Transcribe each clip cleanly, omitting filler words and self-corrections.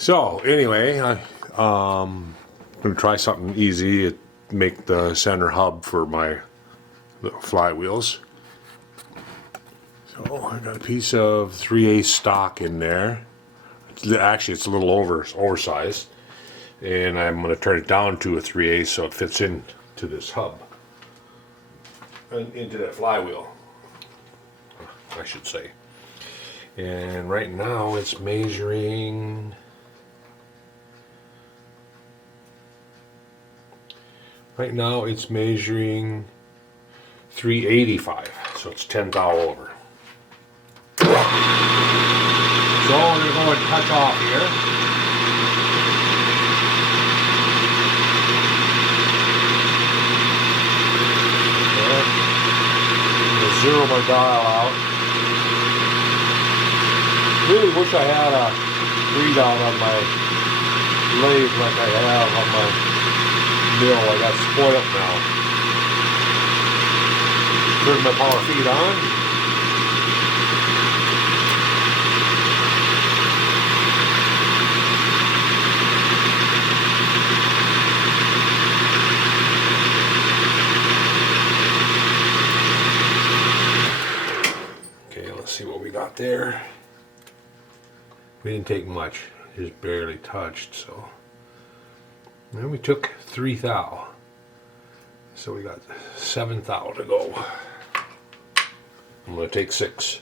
So anyway, I'm gonna try something easy. Make the center hub for my flywheels. So I got a piece of 3/8 stock in there. Actually, it's a little oversized, and I'm gonna turn it down to a 3/8 so it fits into this hub and into that flywheel, I should say. And right now it's measuring. Right now it's measuring 385, so it's 10 thou over. So we're going to go and touch off here. Okay. I'm going to zero my dial out. Really wish I had a readout on my lathe like I have on my mill. I got spoiled now. Turn my power feed on. Okay, let's see what we got there. We didn't take much, just barely touched, so. Then we took 3 thou. So we got 7 thou to go. I'm going to take 6.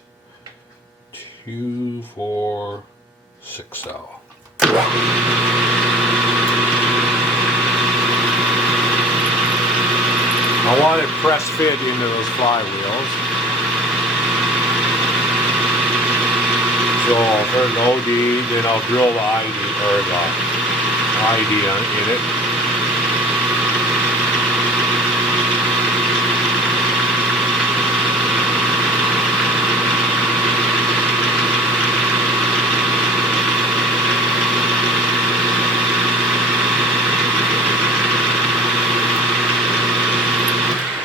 2, 4, 6 thou. I want it press fit into those flywheels. So I'll turn the OD, then I'll drill the ID, or the ID in it.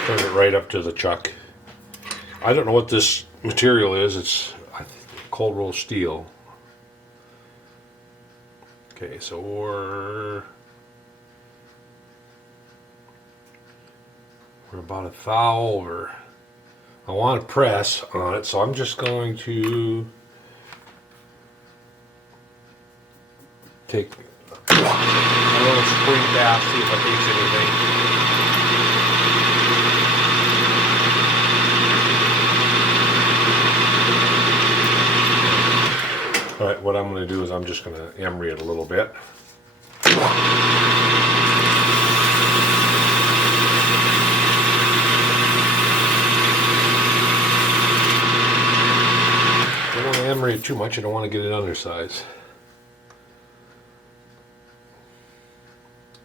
Turn it right up to the chuck. I don't know what this material is. It's cold rolled steel. Okay, so we're about 1 thou over. I want to press on it, so I'm just going to take a little spring cast, see if it takes anything. Alright, what I'm going to do is I'm just going to emery it a little bit. I don't want to emery it too much, I don't want to get it undersized.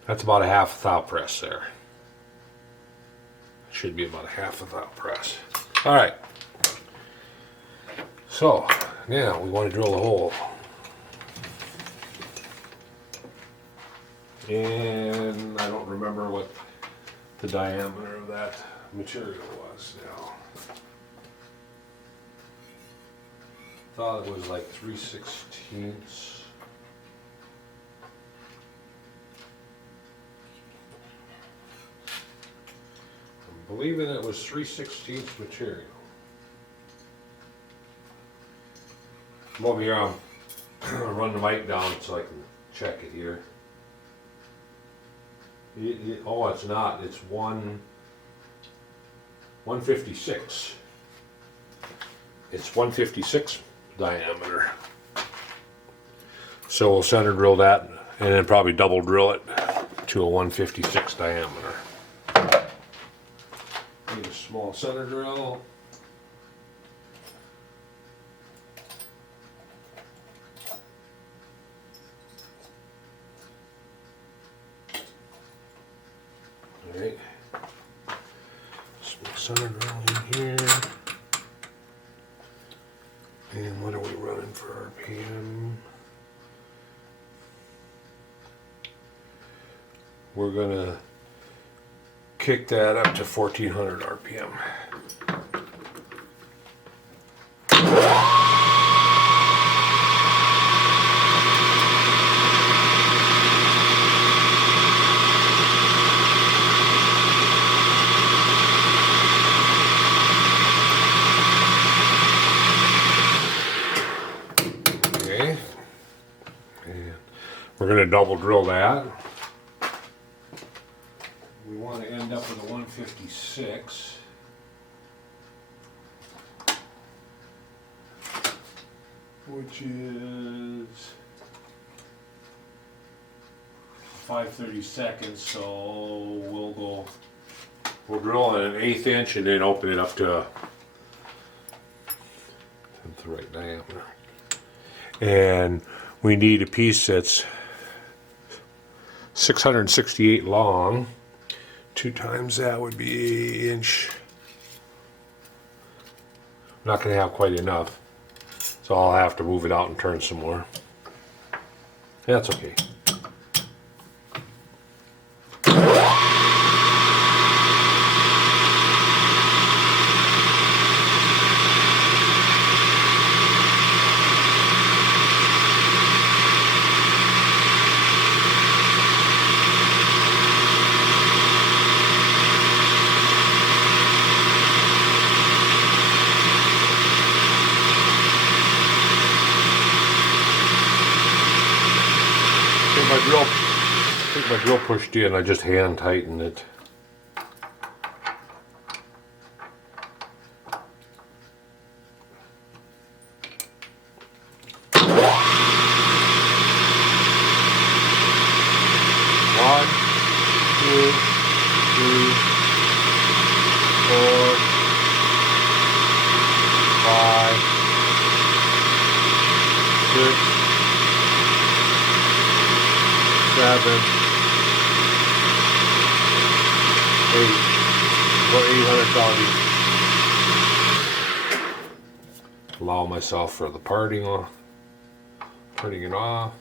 That's about a 1/2 thou press there. Should be about a 1/2 thou press. Alright. So, now we want to drill a hole. And I don't remember what the diameter of that material was now. Thought it was like 3/16. I'm believing it was 3/16 material. I'm over here, I'm run the mic down so I can check it here. Oh, it's not. It's 156. It's 156 diameter. So we'll center drill that and then probably double drill it to a 156 diameter. Need a small center drill. Alright, small center drill in here. And what are we running for RPM? We're gonna kick that up to 1400 RPM. And we're going to double drill that. We want to end up with a 156. Which is 5/32, so we'll drill in an 1/8 inch and then open it up to the right diameter. And we need a piece that's 668 long. 2 times that would be inch. I'm not going to have quite enough, so I'll have to move it out and turn some more. That's okay. I think my drill pushed in, I just hand tightened it. One, two, three, 4, 5, 6, 7, 8, about 800 doggies. Allow myself for the parting off, turning it off.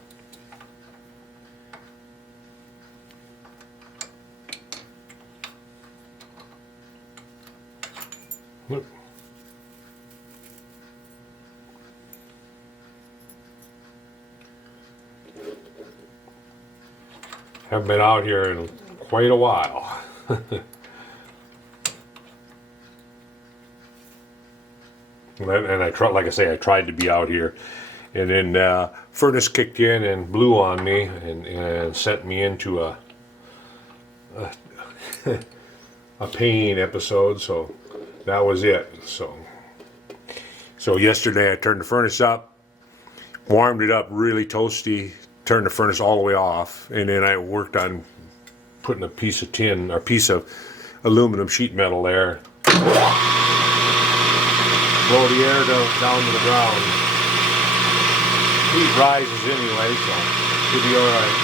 Whoop. Haven't been out here in quite a while. And I tried, like I say, I tried to be out here, and then furnace kicked in and blew on me and sent me into a pain episode. So that was it. So yesterday I turned the furnace up, warmed it up really toasty, turned the furnace all the way off, and then I worked on putting a piece of tin or piece of aluminum sheet metal there. Blow the air down to the ground. Heat rises anyway, so should be alright.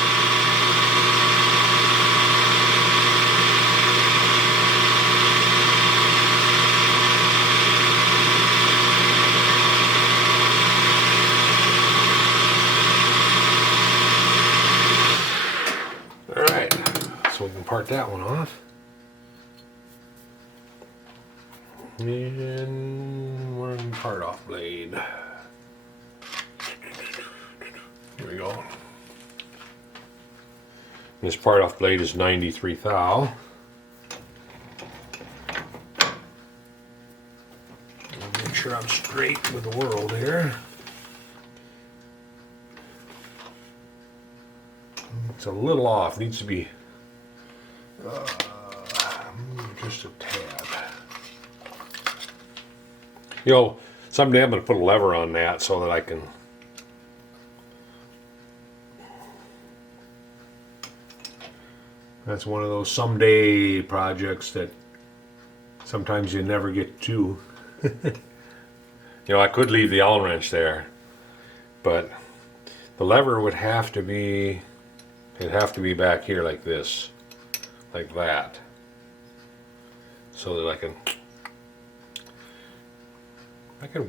Alright, so we can part that one off. And one part off blade. Here we go. This part off blade is 93 thou. Make sure I'm straight with the world here. It's a little off. Needs to be just a tad. You know, someday I'm going to put a lever on that so that I can that's one of those someday projects that sometimes you never get to. You know, I could leave the Allen wrench there, but the lever would have to be, it'd have to be back here like this, like that, so that I can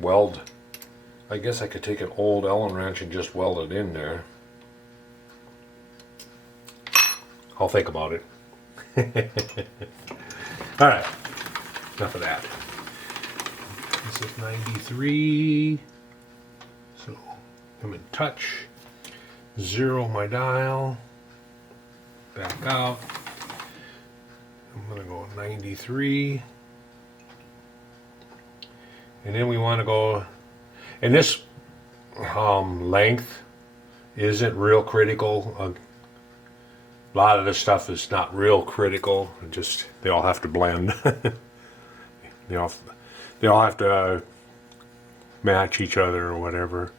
weld. I guess I could take an old Allen wrench and just weld it in there. I'll think about it. Alright, enough of that. This is 93. So come and touch. Zero my dial. Back out. I'm going to go 93. And then we want to go, and this length isn't real critical. A lot of this stuff is not real critical. Just they all have to blend. they all have to match each other or whatever.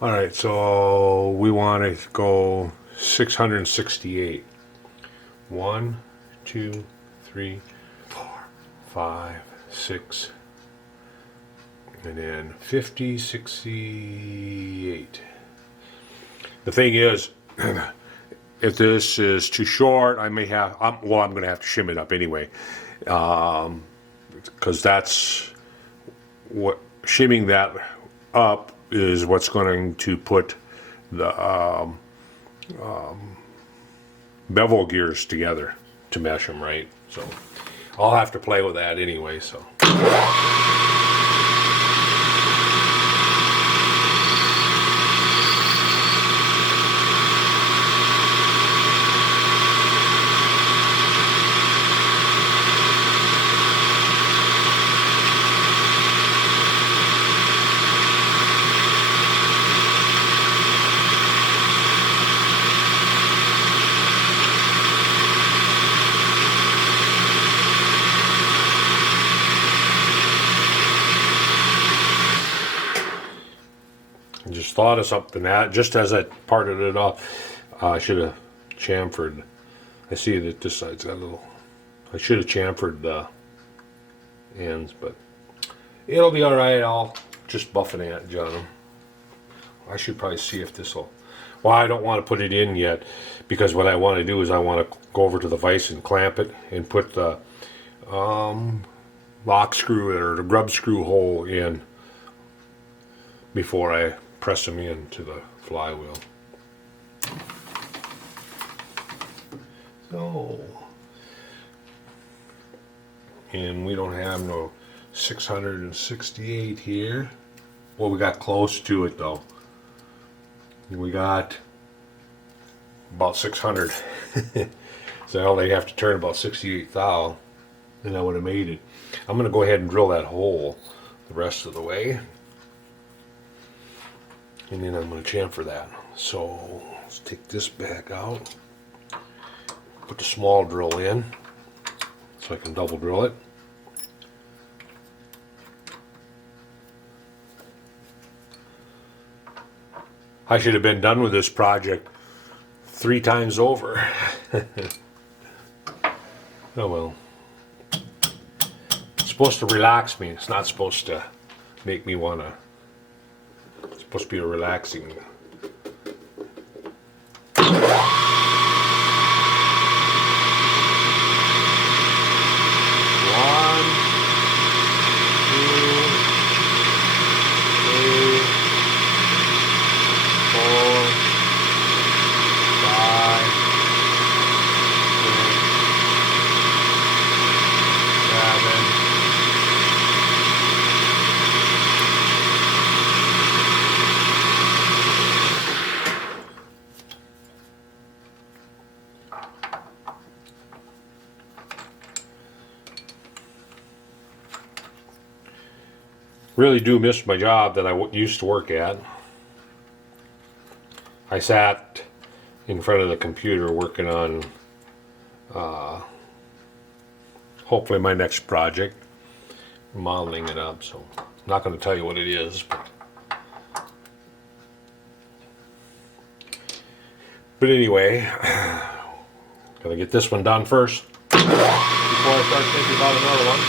All right, so we want to go 668. 1, 2, 3, 4, 5, 6, and then 50, 68. The thing is, if this is too short, I may have, I'm going to have to shim it up anyway, because that's what, shimming that up is what's going to put the bevel gears together to mesh them right. So I'll have to play with that anyway. So. Just thought of something that just as I parted it off, I should have chamfered. I see that this side's got a little. I should have chamfered the ends, but it'll be all right. I'll just buff an edge on them. I should probably see if this will. Well, I don't want to put it in yet because what I want to do is I want to go over to the vise and clamp it and put the lock screw or the grub screw hole in before I press them into the flywheel. So, and we don't have no 668 here. Well, we got close to it though. We got about 600. So all they have to turn about 68 thou, and I would have made it. I'm going to go ahead and drill that hole the rest of the way. And then I'm going to chamfer that. So let's take this back out. Put the small drill in so I can double drill it. I should have been done with this project 3 times over. Oh well. It's supposed to relax me. It's not supposed to make me want to. It's supposed to be a relaxing. Really do miss my job that I used to work at. I sat in front of the computer working on hopefully my next project, modeling it up. So I'm not going to tell you what it is, but anyway, gotta get this one done first before I start thinking about another one.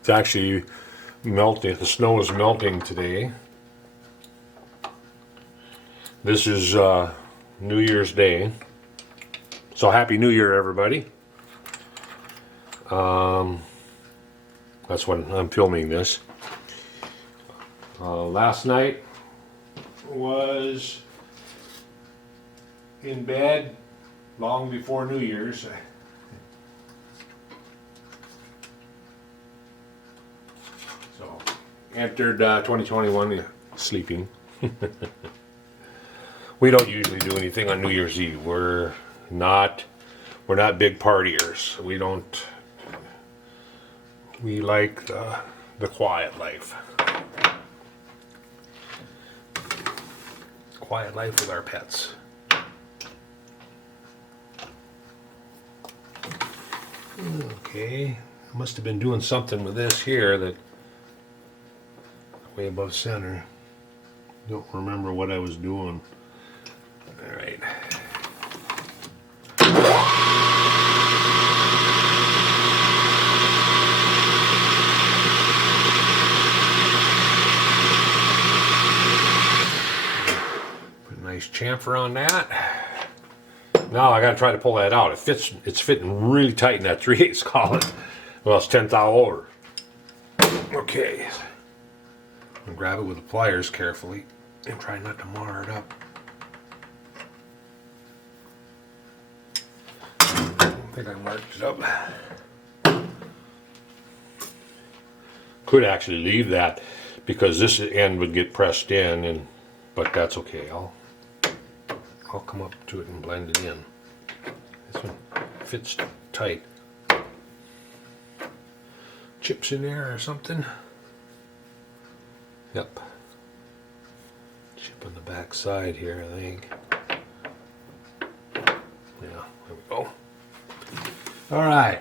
It's actually melting. The snow is melting today. This is New Year's Day. So Happy New Year, everybody. That's when I'm filming this. Last night was in bed long before New Year's. So, entered 2021 sleeping. We don't usually do anything on New Year's Eve. We're not big partiers. We like the quiet life. Quiet life with our pets. Okay, I must have been doing something with this here that way above center. Don't remember what I was doing. All right. Put a nice chamfer on that. Now I gotta try to pull that out. It's fitting really tight in that 3/8 collet. Well, it's 10 thou over. Okay. I'll grab it with the pliers carefully and try not to mar it up. I think I marked it up. Could actually leave that because this end would get pressed in, but that's okay. I'll come up to it and blend it in. This one fits tight. Chips in there or something? Yep. Chip on the back side here, I think. Yeah, there we go. All right.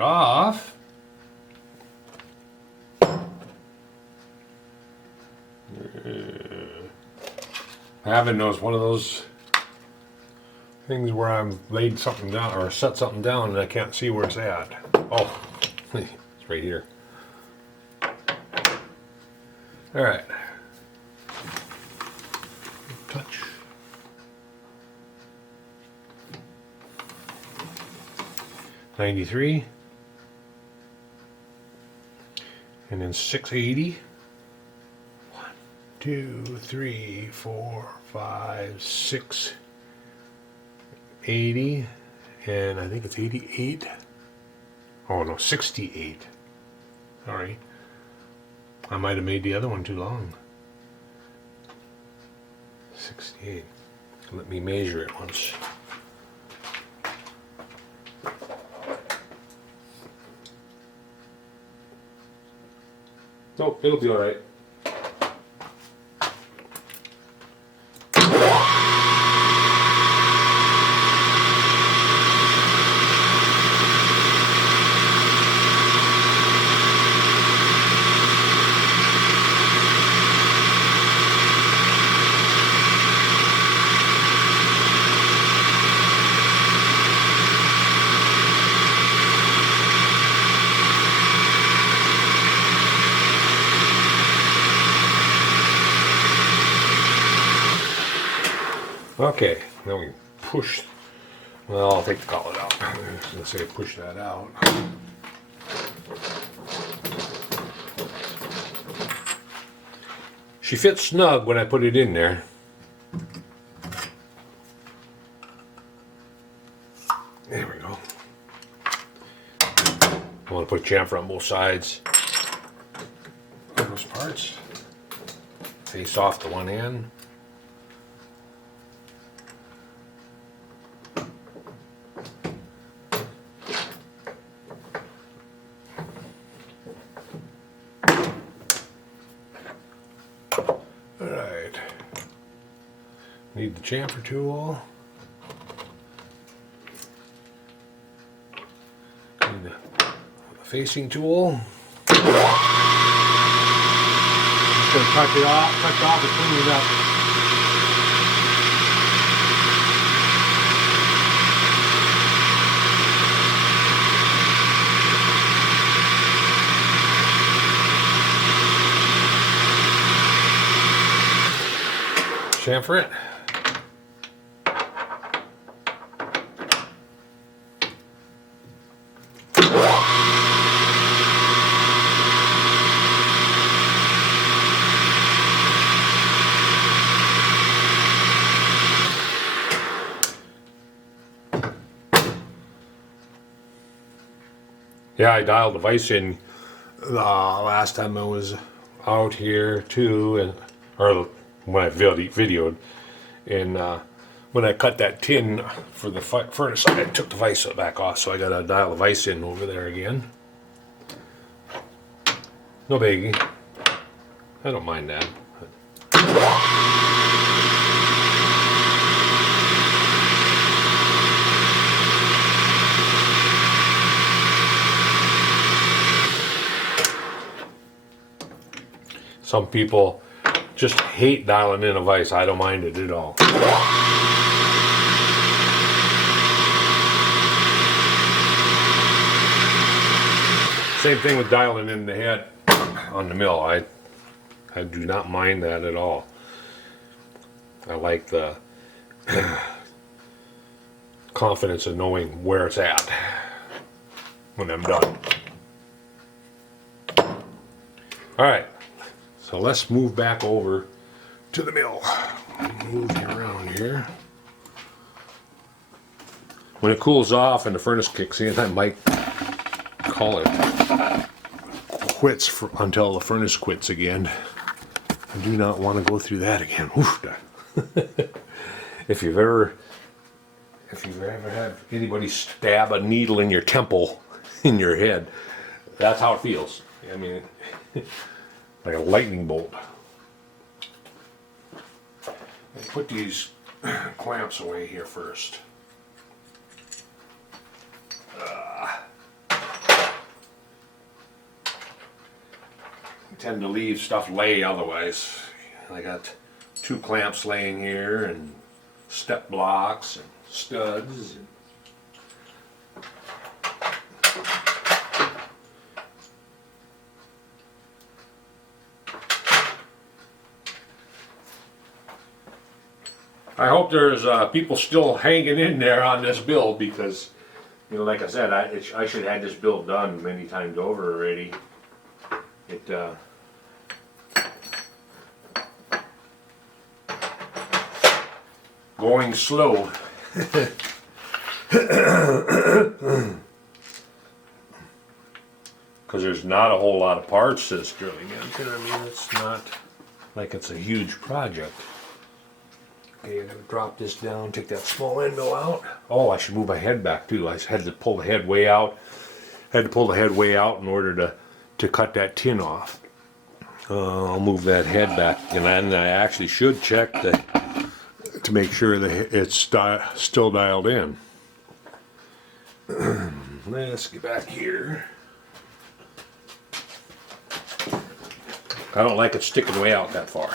Off. Having those one of those things where I'm laid something down or set something down and I can't see where it's at. Oh, it's right here. All right. Touch. $93. And then 680. 1, 2, 3, 4, 5, 6, 80, and I think it's 88. Oh no, 68. Sorry, I might have made the other one too long. 68. Let me measure it once. Nope, it'll be all right. Okay, then we push. Well, I'll take the collet out. I was going to say push that out. She fits snug when I put it in there. There we go. I want to put chamfer on both sides. Those parts face off to one end. Alright, need the chamfer tool, need the facing tool. Just going to cut it off and clean it up. chamfer it. Yeah, I dialed the vise in last time I was out here too, or when I videoed, and when I cut that tin for the furnace, I took the vise back off, so I got to dial the vise in over there again. No biggie. I don't mind that. Some people just hate dialing in a vise. I don't mind it at all. Same thing with dialing in the head on the mill. I do not mind that at all. I like the confidence of knowing where it's at when I'm done. All right. So let's move back over to the mill. Move you around here. When it cools off and the furnace kicks in, I might call it quits until the furnace quits again. I do not want to go through that again. If you've ever had anybody stab a needle in your temple, in your head, that's how it feels. I mean, like a lightning bolt. I'll put these clamps away here first. I tend to leave stuff lay otherwise. I got 2 clamps laying here, and step blocks and studs. I hope there's people still hanging in there on this build, because, you know, like I said, I should have had this build done many times over already. It going slow. Because there's not a whole lot of parts to the Stirling engine. I mean, it's not like it's a huge project. Okay, I'm going to drop this down, take that small end mill out. Oh, I should move my head back too. I had to pull the head way out. Had to pull the head way out in order to cut that tin off. I'll move that head back, and I actually should check to make sure that it's still dialed in. Let's get back here. I don't like it sticking way out that far.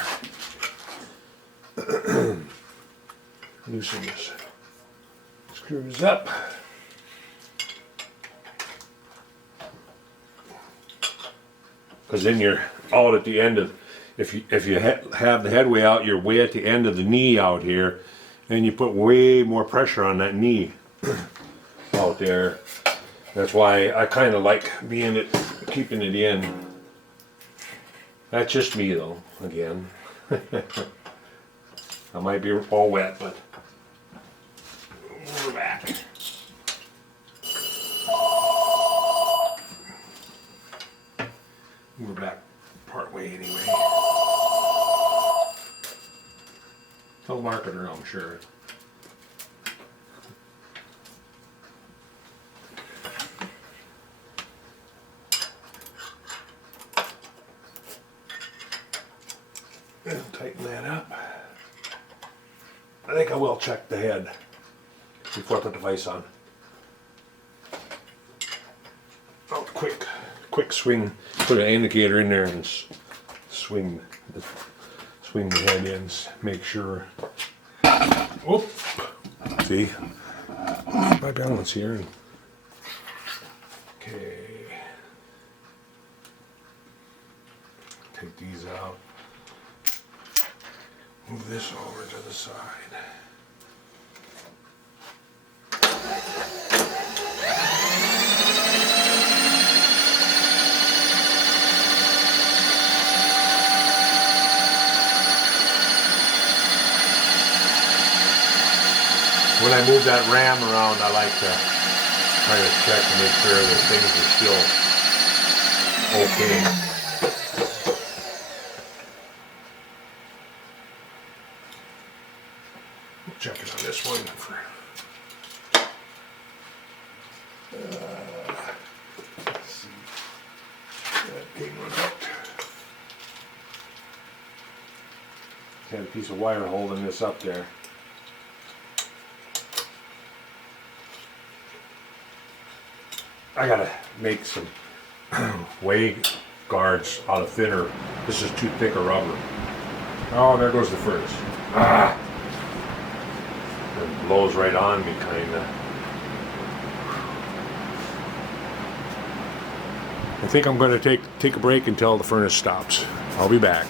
Loosen this screws up. Because then you're out at the end of, if you have the headway out, you're way at the end of the knee out here, and you put way more pressure on that knee out there. That's why I kind of like keeping it in. That's just me though, again. I might be all wet, but we're back. We're back part way anyway. Tell the marketer, I'm sure. And tighten that up. I think I will check the head before I put the vise on. Oh, quick swing. Put an indicator in there and swing the head in. Make sure. Whoop! See my balance here. Okay. Take these out. Move this over to the side. When I move that ram around, I like to try to check to make sure that things are still okay. Check it on this one for. Let's see. That came out. Had a piece of wire holding this up there. I gotta make some way guards out of thinner. This is too thick a rubber. Oh, there goes the furnace. Ah! It blows right on me, kinda. I think I'm gonna take a break until the furnace stops. I'll be back.